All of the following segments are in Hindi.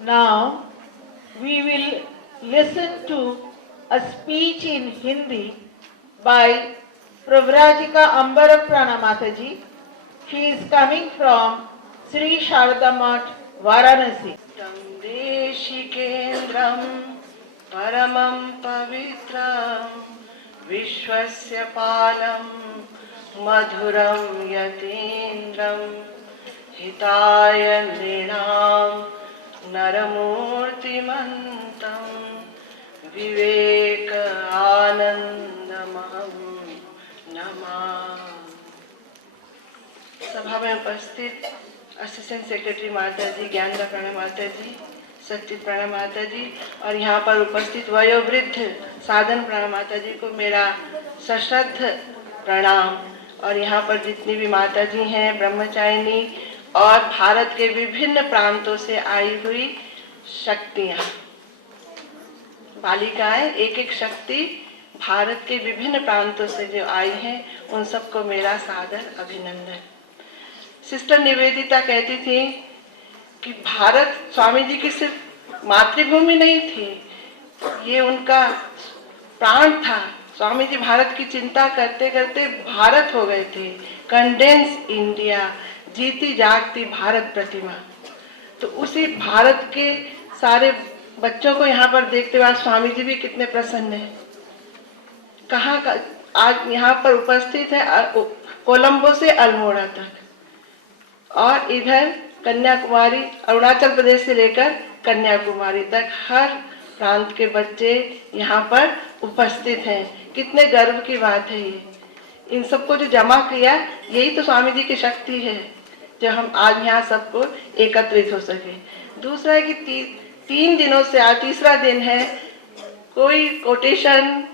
Now we will listen to a speech in Hindi by Pravrajika Ambara Pranamataji. She is coming from Sri Sharada Math, Varanasi. देशिकेन्द्रं परमं पवित्रं विश्वस्य पालं मधुरं यतीन्द्रं हिताय नृणां नरमूर्तिमन्तं विवेक आनंदमहं नमामि। सभा में उपस्थित असिस्टेंट सेक्रेटरी माता जी, ज्ञानदा प्राणा माता जी, सच्चित प्राणा माता जी और यहाँ पर उपस्थित वयोवृद्ध साधन प्राणा माता जी को मेरा सश्रद्ध प्रणाम। और यहाँ पर जितनी भी माता जी हैं, ब्रह्मचारिणी और भारत के विभिन्न प्रांतों से आई हुई शक्तियाँ, बालिकाएं, एक एक शक्ति भारत के विभिन्न प्रांतों से जो आई हैं, उन सबको मेरा सादर अभिनंदन। सिस्टर निवेदिता कहती थी कि भारत स्वामी जी की सिर्फ मातृभूमि नहीं थी, ये उनका प्राण था। स्वामी जी भारत की चिंता करते करते भारत हो गए थे। कंडेंस इंडिया, जीती जागती भारत प्रतिमा। तो उसी भारत के सारे बच्चों को यहाँ पर देखते हुए स्वामी जी भी कितने प्रसन्न हैं। कहाँ का आज यहाँ पर उपस्थित है, कोलंबो से अल्मोड़ा तक, और इधर कन्याकुमारी, अरुणाचल प्रदेश से लेकर कन्याकुमारी तक हर प्रांत के बच्चे यहाँ पर उपस्थित हैं। कितने गर्व की बात है ये। इन सबको जो जमा किया, यही तो स्वामी जी की शक्ति है, जो हम आज यहाँ सबको एकत्रित हो सके। दूसरा है कि 3 दिनों से आज तीसरा दिन है, कोई कोटेशन,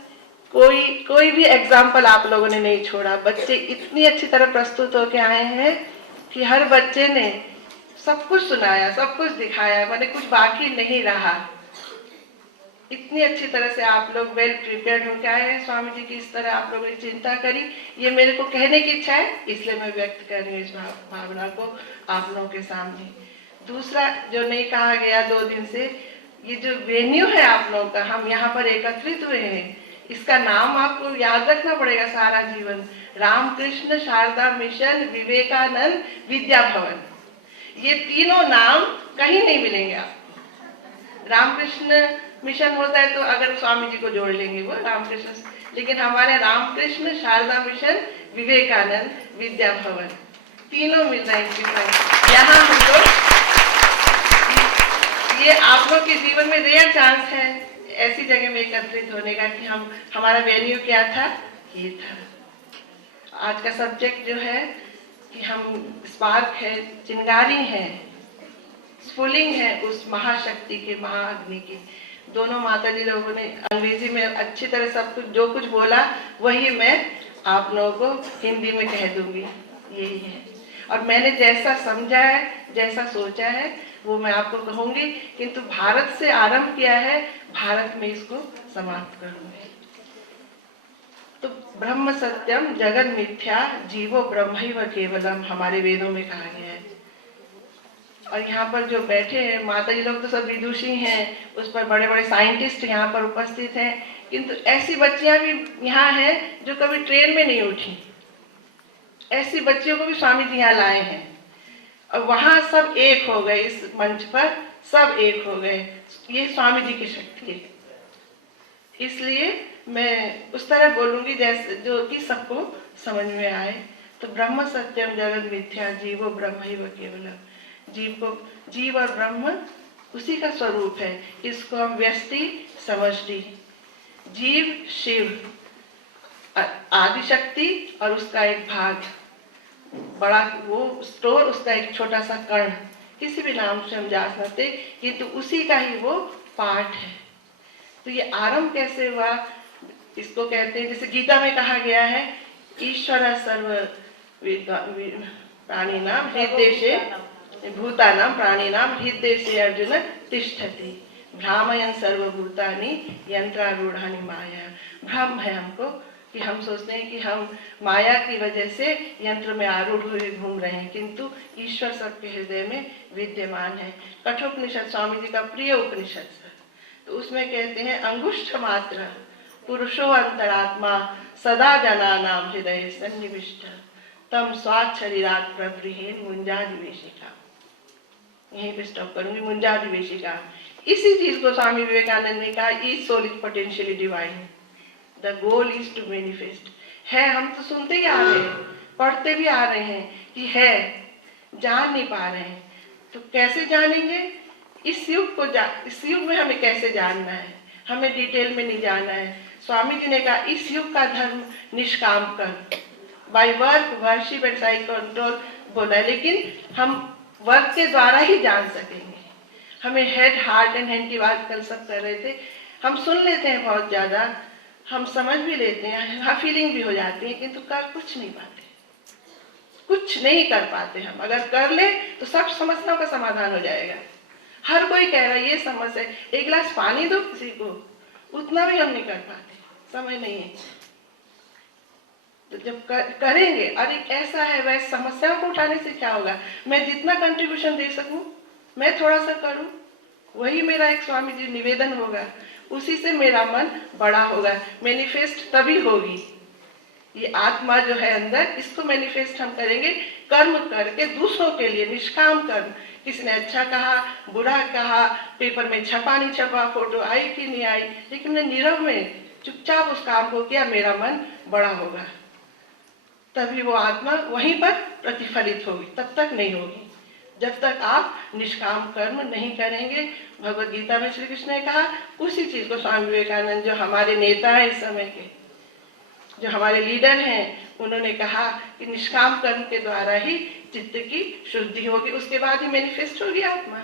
कोई भी एग्जाम्पल आप लोगों ने नहीं छोड़ा। बच्चे इतनी अच्छी तरह प्रस्तुत होके आए हैं कि हर बच्चे ने सब कुछ सुनाया, सब कुछ दिखाया, मैंने कुछ बाकी नहीं रहा। इतनी अच्छी तरह से आप लोग वेल प्रिपेयर्ड होकर आए हैं। स्वामी जी की इस तरह आप लोगों ने चिंता करी, ये मेरे को कहने की इच्छा है, इसलिए मैं व्यक्त कर रही हूँ इस भावना को आप लोगों के सामने। दूसरा जो नहीं कहा गया 2 दिन से, ये जो वेन्यू है आप लोगों का, हम यहाँ पर एकत्रित हुए हैं, इसका नाम आपको याद रखना पड़ेगा सारा जीवन। रामकृष्ण शारदा मिशन विवेकानंद विद्या भवन, ये तीनों नाम कहीं नहीं मिलेंगे आपको। रामकृष्ण मिशन होता है तो अगर स्वामी जी को जोड़ लेंगे वो रामकृष्ण, लेकिन हमारे रामकृष्ण शारदा मिशन विवेकानंद विद्या भवन, तीनों मिल रहे हैं यहाँ हम लोग। ये आप लोग के जीवन में रेयर चांस है ऐसी जगह में एकत्रित होने का कि हमारा वेन्यू क्या था, ये था। आज का सब्जेक्ट जो है कि हम स्पार्क है, चिंगारी है, स्फुलिंग है उस महाशक्ति के, महाअग्नि की। दोनों माता जी लोगों ने अंग्रेजी में अच्छी तरह सब कुछ जो कुछ बोला वही मैं आप लोगों को हिंदी में कह दूंगी, यही है। और मैंने जैसा समझा है, जैसा सोचा है, वो मैं आपको कहूंगी, किंतु भारत से आरंभ किया है, भारत में इसको समाप्त करूंगी। तो ब्रह्म सत्यम जगन मिथ्या जीवो ब्रह्मैव केवलम, हमारे वेदों में कहा गया है। और यहाँ पर जो बैठे हैं माता जी लोग तो सब विदुषी हैं, उस पर बड़े बड़े साइंटिस्ट यहाँ पर उपस्थित हैं, किंतु ऐसी बच्चियां भी यहाँ हैं जो कभी ट्रेन में नहीं उठी। ऐसी बच्चियों को भी स्वामी जी यहाँ लाए हैं और वहाँ सब एक हो गए, इस मंच पर सब एक हो गए। ये स्वामी जी की शक्ति है। इसलिए मैं उस तरह बोलूंगी जैसे जो कि सबको समझ में आए। तो ब्रह्म सत्यम जगत मिथ्या जीवो ब्रह्मैव केवलम, जीव और ब्रह्म उसी का स्वरूप है। इसको हम व्यष्टि समष्टि, जीव शिव आदि शक्ति और उसका एक भाग, बड़ा वो स्टोर, उसका एक छोटा सा कण, किसी भी नाम से हम जा सकते, किंतु उसी का ही वो पार्ट है। तो ये आरंभ कैसे हुआ, इसको कहते हैं, जैसे गीता में कहा गया है, ईश्वर सर्व प्राणिनाम हृदयेशे भूतानां प्राणिनां हृदयेशे अर्जुन तिष्ठति भ्रामयन् सर्वभूतानि यंत्रारूढ़ानि माया। भ्रम है हमको कि हम सोचते हैं कि हम माया की वजह से यंत्र में आरूढ़ हुए घूम रहे हैं, किंतु ईश्वर सबके हृदय में विद्यमान है। कठोपनिषद स्वामी जी का प्रिय उपनिषद, तो उसमें कहते हैं अंगुष्ठ मात्र पुरुषो अंतरात्मा सदा जनानाम हृदय सन्निविष्ट तम स्वात् शरीरात प्रबृहेन मुंजादिवेशिका। यहीं पे स्टॉप करूंगी, मुंजादिवेशिका। इसी चीज को स्वामी विवेकानंद ने कहा, each soul is potentially divine, the goal is to manifest. है, हम तो सुनते ही आ रहे हैं, पढ़ते भी आ रहे हैं कि है, जान नहीं पा रहे हैं। तो कैसे जानेंगे? इस युग में हमें कैसे जानना है, हमें डिटेल में नहीं जानना है। स्वामी जी ने कहा इस युग का धर्म निष्काम कर, by work worship and side control बोला है, लेकिन हम वर्क के द्वारा ही जान सकेंगे। हमें हेड हार्ट एंड हैंड की बात कल सब कर रहे थे, हम सुन लेते हैं बहुत ज्यादा, हम समझ भी लेते हैं, हाँ फीलिंग भी हो जाती है, किंतु कर कुछ नहीं पाते, कुछ नहीं कर पाते। हम अगर कर ले तो सब समस्याओं का समाधान हो जाएगा। हर कोई कह रहा है ये समस्या है, एक गिलास पानी दो किसी को, उतना भी हम नहीं कर पाते, समय नहीं है। तो जब करेंगे, अरे ऐसा है वैसे, समस्याओं को उठाने से क्या होगा? मैं जितना कंट्रीब्यूशन दे सकूं मैं थोड़ा सा करूं, वही मेरा एक स्वामी जी निवेदन होगा, उसी से मेरा मन बड़ा होगा। मैनिफेस्ट तभी होगी, ये आत्मा जो है अंदर, इसको मैनिफेस्ट हम करेंगे कर्म करके, दूसरों के लिए निष्काम कर्म। किसी ने अच्छा कहा, बुरा कहा, पेपर में छपा नहीं छपा, फोटो आई कि नहीं आई, लेकिन मैं नीरव में चुपचाप उस काम को किया, मेरा मन बड़ा होगा, तभी वो आत्मा वहीं पर प्रतिफलित होगी, तब तक नहीं होगी जब तक आप निष्काम कर्म नहीं करेंगे। भगवद गीता में श्री कृष्ण ने कहा उसी चीज को स्वामी विवेकानंद, जो हमारे नेता हैं इस समय के, जो हमारे लीडर हैं, उन्होंने कहा कि निष्काम कर्म के द्वारा ही चित्त की शुद्धि होगी, उसके बाद ही मैनिफेस्ट होगी आत्मा।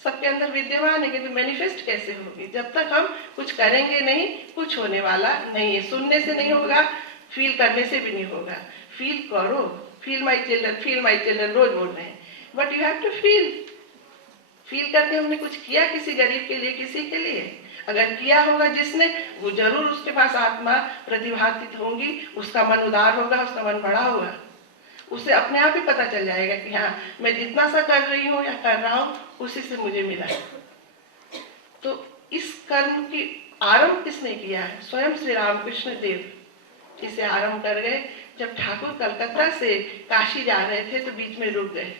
सबके अंदर विद्यमान है, किंतु मैनिफेस्ट कैसे होगी? जब तक हम कुछ करेंगे नहीं, कुछ होने वाला नहीं है। सुनने से नहीं होगा, फील करने से भी नहीं होगा। फील करो, फील माई चिल्ड्रन रोज बोल रहे हैं, but you have to feel करके हमने कुछ किया किसी गरीब के लिए, किसी के लिए अगर किया होगा जिसने, वो जरूर उसके पास आत्मा प्रतिभातित होंगी, उसका मन उदार होगा, उसका मन बड़ा होगा, उसे अपने आप ही पता चल जाएगा कि हाँ मैं जितना सा कर रही हूँ या कर रहा हूँ उसी से मुझे मिला है। तो इस कर्म की आरंभ किसने किया है? स्वयं श्री रामकृष्ण देव इसे आरंभ कर गए। जब ठाकुर कलकत्ता से काशी जा रहे थे तो बीच में रुक गए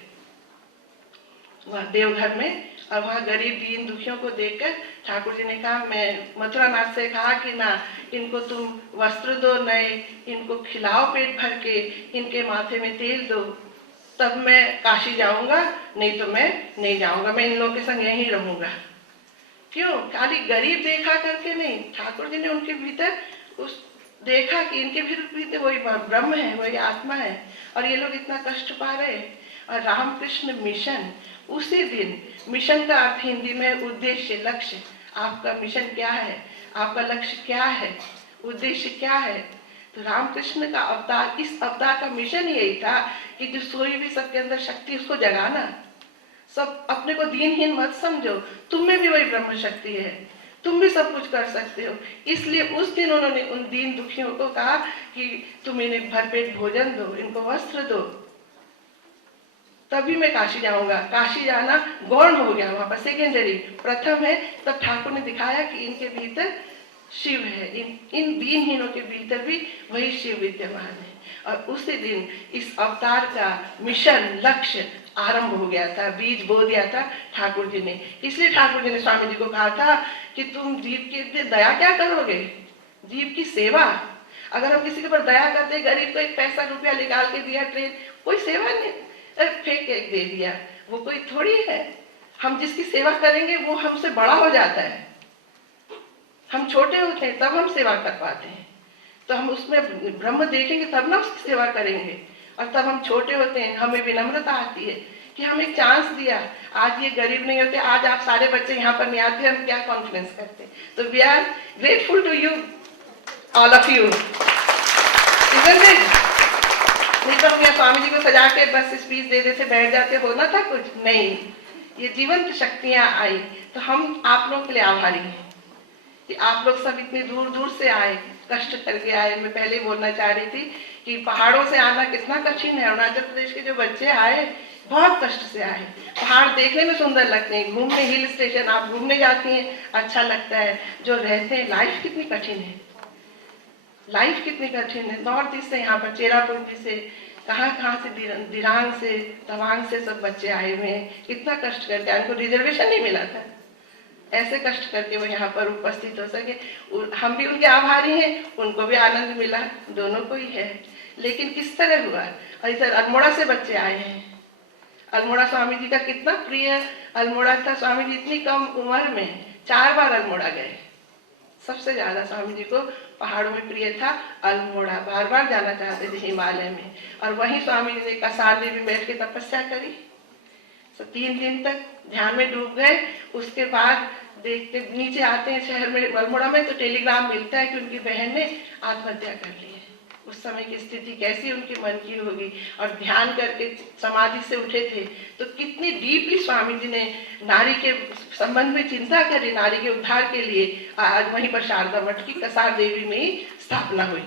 वहाँ देवघर में, और वहाँ गरीब दीन दुखियों को देखकर ठाकुर जी ने कहा, मैं मथुरा नाथ से कहा कि ना इनको तुम वस्त्र दो नए, इनको खिलाओ पेट भर के, इनके माथे में तेल दो, तब मैं काशी जाऊंगा, नहीं तो मैं नहीं जाऊंगा, मैं इन लोगों के संग यहीं रहूंगा। क्यों? खाली गरीब देखा करके नहीं, ठाकुर जी ने उनके भीतर उस देखा कि इनके भीतर वही ब्रह्म है, वही आत्मा है, और ये लोग इतना कष्ट पा रहे। और रामकृष्ण मिशन, उसी दिन, मिशन का अर्थ हिंदी में उद्देश्य, लक्ष्य। आपका मिशन क्या है? आपका लक्ष्य क्या है? उद्देश्य क्या है? तो रामकृष्ण का अवतार, इस अवतार का मिशन यही था कि जो सोई भी सबके अंदर शक्ति, उसको जगाना। सब अपने को दीनहीन मत समझो, तुम में भी वही ब्रह्म शक्ति है, तुम भी सब कुछ कर सकते हो। इसलिए उस दिन उन्होंने उन दीन दुखियों को कहा कि तुम इन्हें भरपेट भोजन दो, इनको वस्त्र दो, तभी मैं काशी जाऊंगा। काशी जाना गौण हो गया, वहां पर सेकेंडरी, प्रथम है। तब ठाकुर ने दिखाया कि इनके भीतर शिव है, इन दीनहीनों के भीतर भी वही शिव विद्यमान है। और उसी दिन इस अवतार का मिशन, लक्ष्य आरंभ हो गया था, बीज बो दिया था ठाकुर जी ने। इसलिए ठाकुर जी ने स्वामी जी को कहा था कि तुम जीव के दया क्या करोगे? जीव की सेवा। अगर हम किसी के ऊपर दया करते, गरीब को एक पैसा रुपया निकाल के दिया, ट्रेन, कोई सेवा नहीं, फेंक के दे दिया, वो कोई थोड़ी है। हम जिसकी सेवा करेंगे वो हमसे बड़ा हो जाता है, हम छोटे होते हैं तब हम सेवा कर पाते हैं। तो हम उसमें ब्रह्म देखेंगे तब ना उसकी सेवा करेंगे, और तब हम छोटे होते हैं, हमें विनम्रता आती है कि हम एक चांस दिया। आज ये गरीब नहीं होते, आज आप सारे बच्चे यहाँ पर नहीं आते, हम क्या कॉन्फिडेंस करते। तो we are grateful to you, all of you, isn't it? नहीं तो हम यहाँ स्वामी जी को सजा के बस स्पीच दे देते, बैठ जाते, होना था कुछ नहीं। ये जीवंत शक्तियां आई, तो हम आप लोगों के लिए आभारी हैं कि आप लोग सब इतनी दूर दूर से आए। कष्ट करके आए। मैं पहले ही बोलना चाह रही थी कि पहाड़ों से आना कितना कठिन है। अरुणाचल प्रदेश के जो बच्चे आए बहुत कष्ट से आए। पहाड़ देखने में सुंदर लगते हैं, घूमने हिल स्टेशन आप घूमने जाती हैं अच्छा लगता है, जो रहते हैं लाइफ कितनी कठिन है, लाइफ कितनी कठिन है। नॉर्थ ईस्ट से यहाँ पर चेरापूंजी से कहाँ से दिरांग से तवांग से सब बच्चे आए हुए हैं, कितना कष्ट करके उनको रिजर्वेशन नहीं मिला था, ऐसे कष्ट करके वो यहाँ पर उपस्थित हो सके। हम भी उनके आभारी हैं, उनको भी आनंद मिला, दोनों को ही है। लेकिन किस तरह हुआ, इधर अल्मोड़ा से बच्चे आए हैं। अल्मोड़ा स्वामी जी का कितना प्रिय अल्मोड़ा था। स्वामी जी इतनी कम उम्र में 4 बार अल्मोड़ा गए। सबसे ज्यादा स्वामी जी को पहाड़ों में प्रिय था अल्मोड़ा, बार बार जाना चाहते थे हिमालय में। और वहीं स्वामी जी ने कसार देवी में बैठ के तपस्या करी, 3 दिन तक ध्यान में डूब गए। उसके बाद देखते नीचे आते हैं शहर में अल्मोड़ा में, तो टेलीग्राम मिलता है कि उनकी बहन ने आत्महत्या कर ली है। उस समय की स्थिति कैसी उनके मन की होगी, और ध्यान करके समाधि से उठे थे तो कितनी डीपली स्वामी जी ने नारी के संबंध में चिंता करी, नारी के उद्धार के लिए। आज वहीं पर शारदा मठ की कसार देवी में ही स्थापना हुई।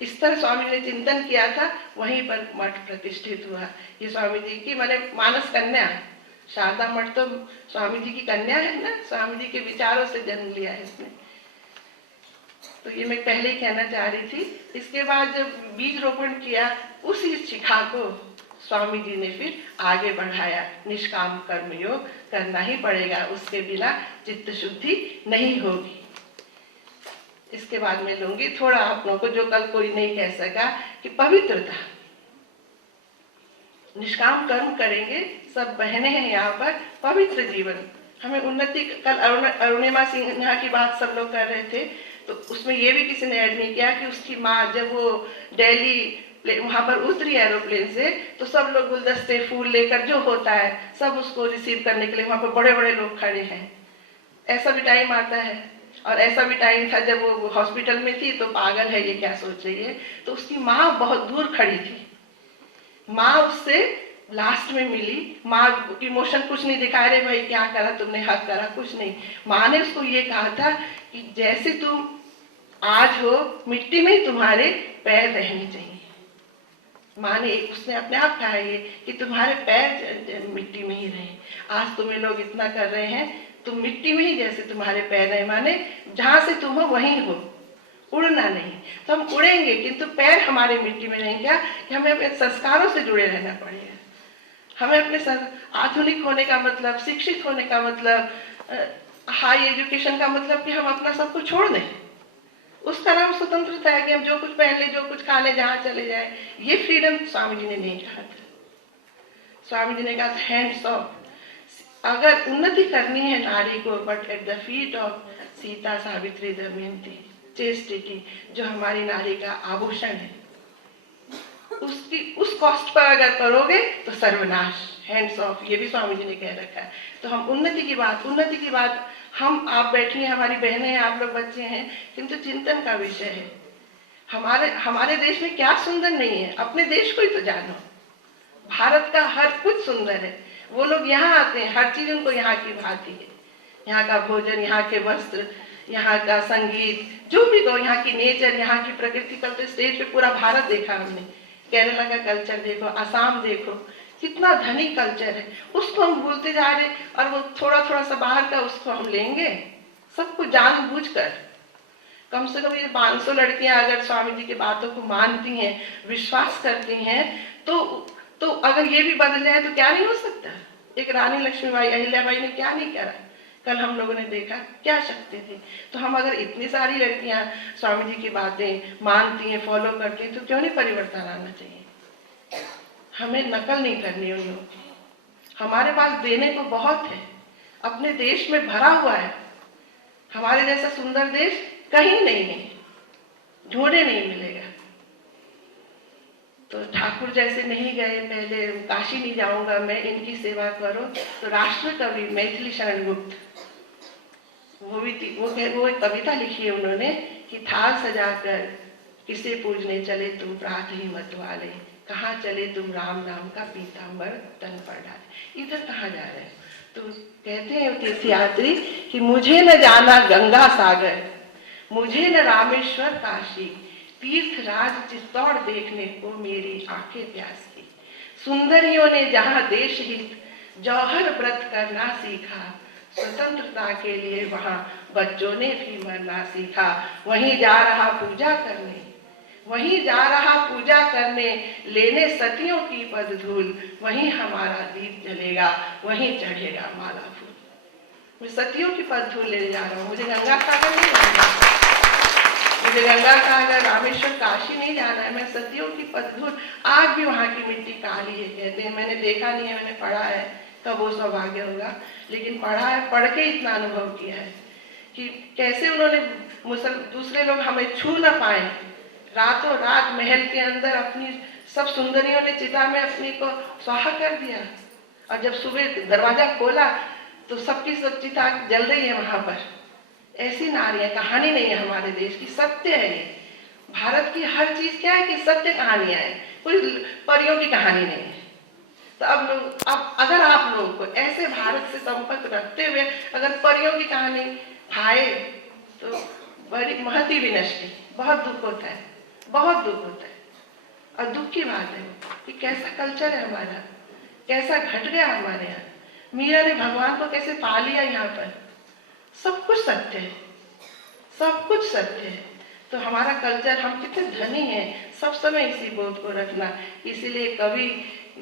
इस तरह स्वामी जी ने चिंतन किया था, वहीं पर मठ प्रतिष्ठित हुआ। ये स्वामी जी की माने मानस कन्या, शारदा मठ तो स्वामी जी की कन्या है ना, स्वामी जी के विचारों से जन्म लिया है इसने। तो ये मैं पहले ही कहना चाह रही थी। इसके बाद जब बीज रोपण किया, उसी शिखा को स्वामी जी ने फिर आगे बढ़ाया। निष्काम कर्म योग करना ही पड़ेगा, उसके बिना चित्त शुद्धि नहीं होगी। इसके बाद मैं लूंगी थोड़ा आप लोगों को, जो कल कोई नहीं कह सका, कि पवित्रता। निष्काम कर्म करेंगे, सब बहनें हैं यहाँ पर, पवित्र जीवन हमें उन्नति। कल अरुणिमा सिन्हा की बात सब लोग कर रहे थे, तो उसमें ये भी किसी ने ऐड नहीं किया कि उसकी माँ जब वो दिल्ली वहां पर उतरी एरोप्लेन से, तो सब लोग गुलदस्ते फूल लेकर, जो होता है सब उसको रिसीव करने के लिए वहां पर बड़े बड़े लोग खड़े हैं। ऐसा भी टाइम आता है, और ऐसा भी टाइम था जब वो हॉस्पिटल में थी, तो पागल है ये क्या सोच रही है, तो उसकी माँ बहुत दूर खड़ी थी। माँ उससे लास्ट में मिली। माँ इमोशन कुछ नहीं दिखा रहे, भाई क्या करा तुमने, हक करा, कुछ नहीं। माँ ने उसको ये कहा था कि जैसे तुम आज हो, मिट्टी में ही तुम्हारे पैर रहने चाहिए। माँ ने उसने अपने आप कहा ये कि तुम्हारे पैर मिट्टी में ही रहे। आज तुम्हें लोग इतना कर रहे हैं, तुम मिट्टी में ही जैसे तुम्हारे पैर रहे, माने जहाँ से तुम हो वहीं हो, उड़ना नहीं। तो हम उड़ेंगे किंतु पैर हमारे मिट्टी में रहेंगे। क्या कि हमें अपने संस्कारों से जुड़े रहना पड़ेगा। हमें अपने आधुनिक होने का मतलब, शिक्षित होने का मतलब, हाई एजुकेशन का मतलब कि हम अपना सब कुछ छोड़ दें। उसका नाम स्वतंत्रता है कि हम जो कुछ पहन ले, जो कुछ खा ले, जहाँ चले जाए। ये फ्रीडम स्वामी जी ने नहीं कहा था। स्वामी जी ने कहा हैंड्स ऑफ। अगर उन्नति करनी है नारी को, but at the feet of Sita Savitri Damayanti, chastity जो हमारी नारी का आभूषण है, उसकी उस कॉस्ट पर अगर करोगे तो सर्वनाश, हैंड्स ऑफ। ये भी स्वामी जी ने कह रखा है। तो हम उन्नति की बात हम आप बैठी हैं, हमारी बहनें हैं, आप लोग बच्चे हैं, किंतु चिंतन का विषय है। हमारे देश में क्या सुंदर नहीं है, अपने देश को ही तो जानो। भारत का हर कुछ सुंदर है। वो लोग यहाँ आते हैं, हर चीज उनको यहाँ की भाती है। यहाँ का भोजन, यहाँ के वस्त्र, यहाँ का संगीत, जो भी कहो, यहाँ की नेचर, यहाँ की प्रकृति। कल तो स्टेज पे पूरा भारत देखा हमने। केरला का कल्चर देखो, असम देखो, कितना धनी कल्चर है, उसको हम भूलते जा रहे। और वो थोड़ा सा बाहर का उसको हम लेंगे, सबको जानबूझकर। कम से कम ये 500 लड़कियां अगर स्वामी जी की बातों को मानती हैं, विश्वास करती हैं, तो अगर ये भी बदल जाए तो क्या नहीं हो सकता। एक रानी लक्ष्मीबाई, अहिल्याबाई ने क्या नहीं करा, कल हम लोगों ने देखा क्या शक्ति थी। तो हम अगर इतनी सारी लड़कियां स्वामी जी की बातें मानती हैं, फॉलो करती हैं, तो क्यों नहीं परिवर्तन आना चाहिए। हमें नकल नहीं करनी उन लोगों की। हमारे पास देने को बहुत है, अपने देश में भरा हुआ है। हमारे जैसा सुंदर देश कहीं नहीं है, ढूंढे नहीं मिलेगा। तो ठाकुर जैसे नहीं गए, पहले काशी नहीं जाऊंगा मैं, इनकी सेवा करो। तो राष्ट्र कवि मैथिली शरण गुप्त, वो एक कविता लिखी है उन्होंने कि थाल सजाकर किसे पूजने चले तुम प्रात ही मत वाले, कहाँ चले तुम राम नाम का पीताम्बर तन पर डाले। इधर कहाँ जा रहे हो? तो कहते हैं तीर्थयात्री कि मुझे न जाना गंगा सागर, मुझे न रामेश्वर काशी, तीर्थ राज चित्तौड़ देखने को मेरी आंखें प्यासी। सुंदरियों ने जहाँ देश हित जौहर व्रत करना सीखा, स्वतंत्रता के लिए वहाँ बच्चों ने भी मरना सीखा। वहीं जा रहा पूजा करने, वहीं जा रहा पूजा करने, लेने सतियों की पद धूल, वहीं हमारा दीप जलेगा, वहीं चढ़ेगा माला फूल। मैं सतियों की पद धूल लेने जा रहा हूँ, मुझे गंगा सागर नहीं जाना, मुझे गंगा सागर रामेश्वर काशी नहीं जाना है, मैं सतियों की पद धूल। आज भी वहाँ की मिट्टी काली है कहते हैं, मैंने देखा नहीं है, मैंने पढ़ा है, कब वो सौभाग्य होगा, लेकिन पढ़ा है, पढ़ के इतना अनुभव किया है कि कैसे उन्होंने दूसरे लोग हमें छू न पाए, रातों रात महल के अंदर अपनी सब सुंदरियों ने चिता में अपनी को स्वाहा कर दिया, और जब सुबह दरवाजा खोला तो सबकी सब चिता जल रही है वहां पर। ऐसी नारियां, कहानी नहीं है हमारे देश की, सत्य है ये। भारत की हर चीज क्या है कि सत्य कहानियां है, कोई परियों की कहानी नहीं है। तो अब अगर आप लोगों को ऐसे भारत से संपर्क रखते हुए अगर परियों की कहानी खाए तो बड़ी महती विनष्टि, बहुत दुख होता है, बहुत दुख होता है। और दुख की बात है कि कैसा कल्चर है हमारा, कैसा घट गया हमारे यहाँ। मीरा ने भगवान को कैसे पा लिया यहाँ पर, सब कुछ सत्य है, सब कुछ सत्य है। तो हमारा कल्चर, हम कितने धनी हैं, सब समय इसी बोध को रखना। इसीलिए कवि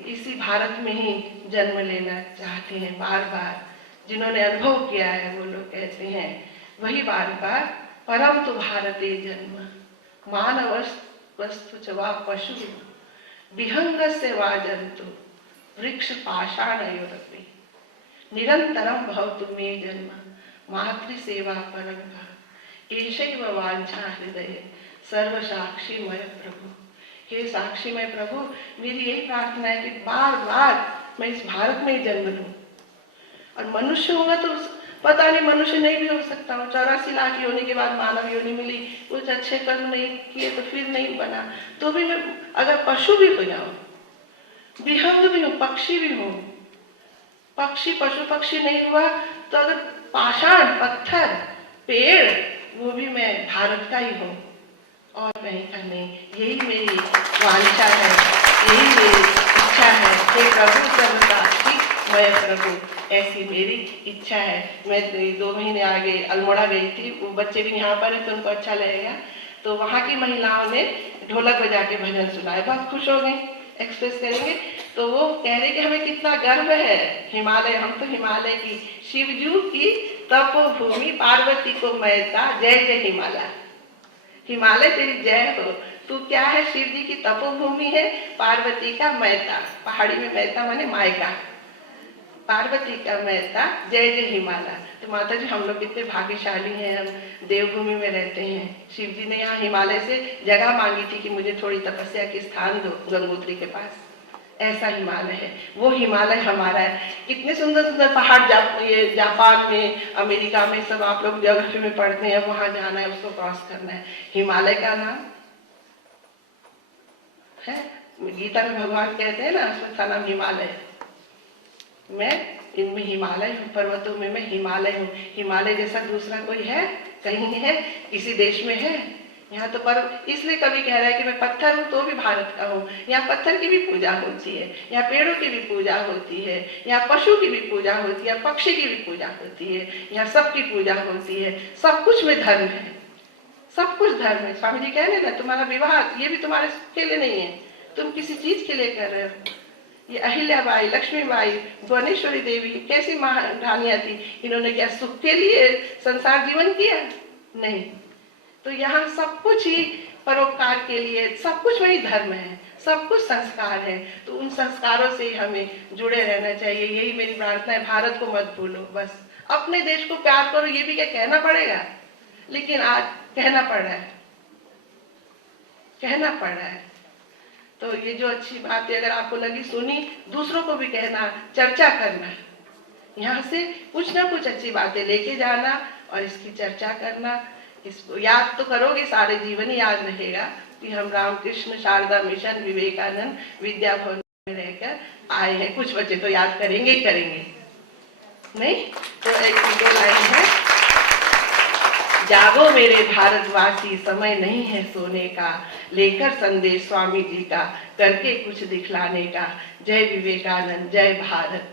इसी भारत में ही जन्म लेना चाहते हैं बार बार। जिन्होंने अनुभव किया है वो लोग कहते हैं वही बार बार, परम तो भारते जन्म मानव वस्तु च वा पशु विहंग से वा जंतु वृक्ष पाषाणयोरपि निरंतरम भवतु मे जन्म मातृ सेवा परंपरा एषैव वांछा हृदय सर्व साक्षीमय प्रभु। हे साक्षीमय प्रभु, मेरी यही प्रार्थना है कि बार बार मैं इस भारत में ही जन्म लूं। और मनुष्य होगा तो पता नहीं, मनुष्य नहीं भी हो सकता हूँ, 84 लाख योनि के बाद मानव योनि मिली, कुछ अच्छे कर्म नहीं किए तो फिर नहीं बना, तो भी मैं अगर पशु भी हो जाऊं, विहंग भी हूँ, पक्षी भी हूँ, पक्षी पशु पक्षी नहीं हुआ तो अगर पाषाण पत्थर पेड़, वो भी मैं भारत का ही हूँ और कहीं का नहीं। यही मेरी वांछा है, यही मेरी इच्छा है। हे प्रभु सर्वसाक्षी मैं प्रभु, ऐसी मेरी इच्छा है। मैं 2 महीने आगे अल्मोड़ा गई थी, वो बच्चे भी यहाँ पर हैं तो उनको अच्छा लगेगा। तो वहाँ की महिलाओं ने ढोलक बजा के भजन सुनाए, बहुत खुश हो गई, एक्सप्रेस करेंगे। तो वो कह रहे कि हमें कितना गर्व है, हिमालय, हम तो हिमालय की, शिवजू की तपोभूमि पार्वती को मैता, जय जय हिमालय, हिमालय तेरी जय हो। तू क्या है, शिव जी की तपोभूमि है, पार्वती का मैता, पहाड़ी में मैता माने मायका, पार्वती का मैता, जय जय हिमालय। तो माता जी हम लोग कितने भाग्यशाली हैं, हम देवभूमि में रहते हैं। शिव जी ने यहाँ हिमालय से जगह मांगी थी कि मुझे थोड़ी तपस्या के स्थान दो गंगोत्री के पास, ऐसा हिमालय है। वो हिमालय हमारा है। कितने सुंदर सुंदर पहाड़, ये जापान में, अमेरिका में, सब आप लोग ज्योग्राफी में पढ़ते हैं, वहां जाना है, उसको क्रॉस करना है। हिमालय का नाम है, गीता में भगवान कहते हैं ना, उसका नाम हिमालय है। मैं इनमें हिमालय हूँ, पर्वतों में मैं हिमालय हूँ। हिमालय जैसा दूसरा कोई है, कहीं है, किसी देश में है? यहाँ तो पर्व, इसलिए कभी कह रहा है कि मैं पत्थर हूँ तो भी भारत का हूँ। यहाँ पत्थर की भी पूजा होती है, यहाँ पेड़ों की भी पूजा होती है, यहाँ पशु की भी पूजा होती है, पक्षी की भी पूजा होती है, यहाँ सबकी पूजा होती है। सब कुछ में धर्म है, सब कुछ धर्म है। स्वामी जी कह रहे हैं ना, तुम्हारा विवाह ये भी तुम्हारे के लिए नहीं है, तुम किसी चीज के लिए कर रहे हो। ये अहिल्याबाई, लक्ष्मीबाई, भुवनेश्वरी देवी कैसी महारानियां थी, इन्होंने क्या सुख के लिए संसार जीवन किया? नहीं। तो यहाँ सब कुछ ही परोपकार के लिए, सब कुछ वही धर्म है, सब कुछ संस्कार है। तो उन संस्कारों से हमें जुड़े रहना चाहिए। यही मेरी प्रार्थना है, भारत को मत भूलो, बस अपने देश को प्यार करो। ये भी क्या कहना पड़ेगा, लेकिन आज कहना पड़ रहा है, कहना पड़ रहा है। तो ये जो अच्छी बात है, अगर आपको लगी, सुनी, दूसरों को भी कहना, चर्चा करना, यहाँ से कुछ ना कुछ अच्छी बातें लेके जाना और इसकी चर्चा करना। इसको याद तो करोगे, सारे जीवन ही याद रहेगा कि हम रामकृष्ण शारदा मिशन विवेकानंद विद्या भवन में रहकर आए हैं। कुछ बच्चे तो याद करेंगे ही करेंगे, नहीं तो एक 2 लाइन है। जागो मेरे भारतवासी, समय नहीं है सोने का, लेकर संदेश स्वामी जी का, करके कुछ दिखलाने का। जय विवेकानंद, जय भारत।